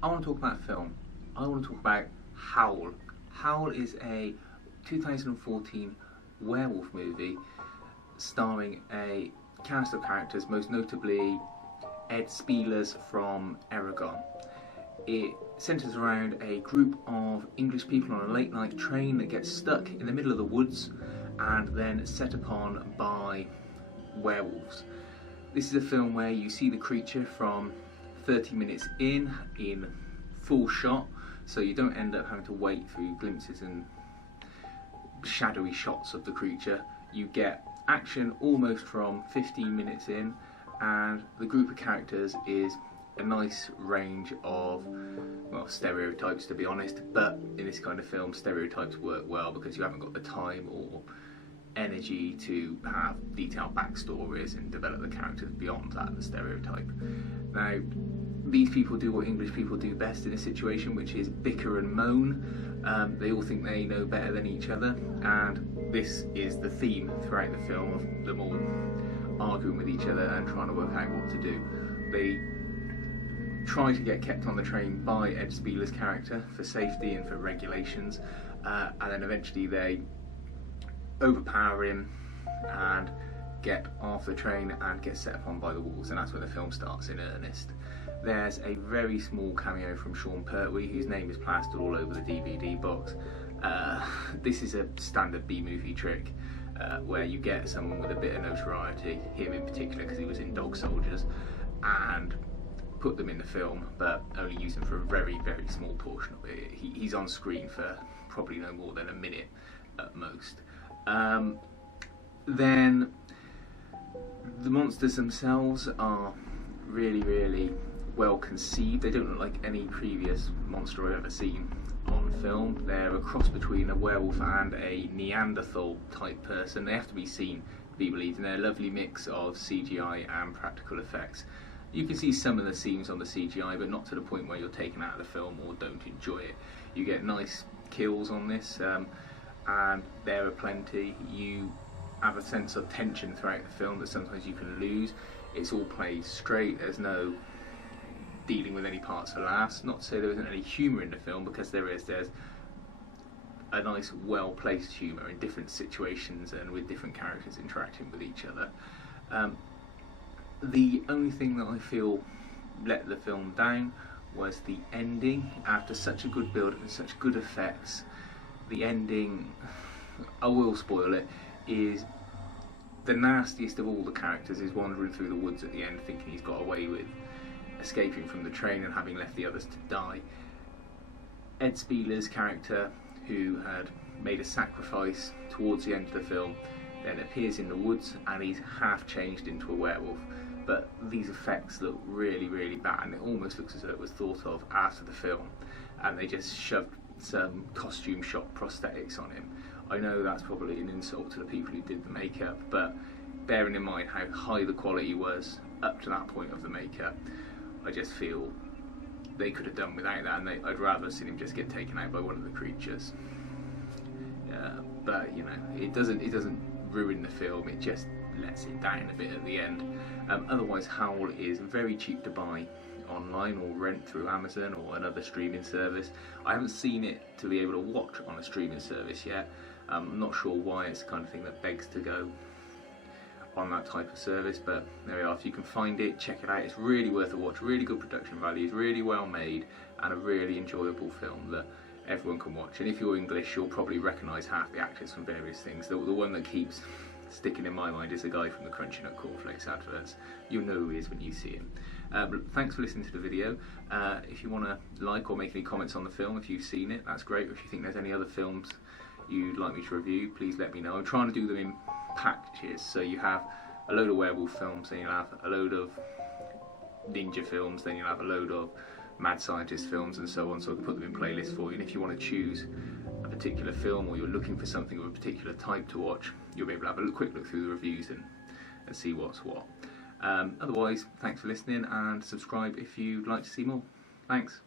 I want to talk about film. I want to talk about Howl. Howl is a 2014 werewolf movie starring a cast of characters, most notably Ed Spielers from Aragon. It centres around a group of English people on a late night train that gets stuck in the middle of the woods and then set upon by werewolves. This is a film where you see the creature from 30 minutes in full shot, so you don't end up having to wait through glimpses and shadowy shots of the creature. You get action almost from 15 minutes in, and the group of characters is a nice range of, well, stereotypes, to be honest, but in this kind of film stereotypes work well because you haven't got the time or energy to have detailed backstories and develop the characters beyond that, the stereotype. Now, these people do what English people do best in a situation, which is bicker and moan. They all think they know better than each other, and this is the theme throughout the film of them all arguing with each other and trying to work out what to do. They try to get kept on the train by Ed Spielers' character for safety and for regulations, and then eventually they overpower him and get off the train and get set upon by the wolves, and that's when the film starts in earnest. There's a very small cameo from Sean Pertwee, whose name is plastered all over the DVD box. This is a standard B-movie trick where you get someone with a bit of notoriety, him in particular because he was in Dog Soldiers, and put them in the film, but only use him for a very, very small portion of it. He's on screen for probably no more than a minute at most. Then the monsters themselves are really, really well conceived. They don't look like any previous monster I've ever seen on film. They're a cross between a werewolf and a Neanderthal type person. They have to be seen to be believed, and they're a lovely mix of CGI and practical effects. You can see some of the scenes on the CGI, but not to the point where you're taken out of the film or don't enjoy it. You get nice kills on this, and there are plenty. You have a sense of tension throughout the film that sometimes you can lose. It's all played straight. There's no dealing with any parts for laughs. Not to say there isn't any humour in the film, because there is. There's a nice, well-placed humour in different situations and with different characters interacting with each other. The only thing that I feel let the film down was the ending. After such a good build and such good effects, the ending, I will spoil it, is the nastiest of all the characters is wandering through the woods at the end thinking he's got away with escaping from the train and having left the others to die. Ed Spielers' character, who had made a sacrifice towards the end of the film, then appears in the woods and he's half changed into a werewolf. But these effects look really, really bad, and it almost looks as though it was thought of after the film, and they just shoved some costume shop prosthetics on him. I know that's probably an insult to the people who did the makeup, but bearing in mind how high the quality was up to that point of the makeup, I just feel they could have done without that, and I'd rather have seen him just get taken out by one of the creatures. But you know, it doesn't ruin the film, it just lets it down a bit at the end. Otherwise, Howl is very cheap to buy online or rent through Amazon or another streaming service. I haven't seen it to be able to watch on a streaming service yet. I'm not sure why. It's the kind of thing that begs to go on that type of service, but there we are. If you can find it, check it out. It's really worth a watch. Really good production values, really well made, and a really enjoyable film that everyone can watch. And if you're English, you'll probably recognise half the actors from various things. The one that keeps sticking in my mind is a guy from the Crunchy Nut Cornflakes adverts. You'll know who he is when you see him. But thanks for listening to the video. If you want to like or make any comments on the film, if you've seen it, that's great. Or if you think there's any other films you'd like me to review, please let me know. I'm trying to do them in packages, so you have a load of werewolf films, then you'll have a load of ninja films, then you'll have a load of mad scientist films, and so on, so I can put them in playlists for you. And if you want to choose a particular film, or you're looking for something of a particular type to watch, you'll be able to have a quick look through the reviews and see what's what. Otherwise, thanks for listening, and subscribe if you'd like to see more. Thanks.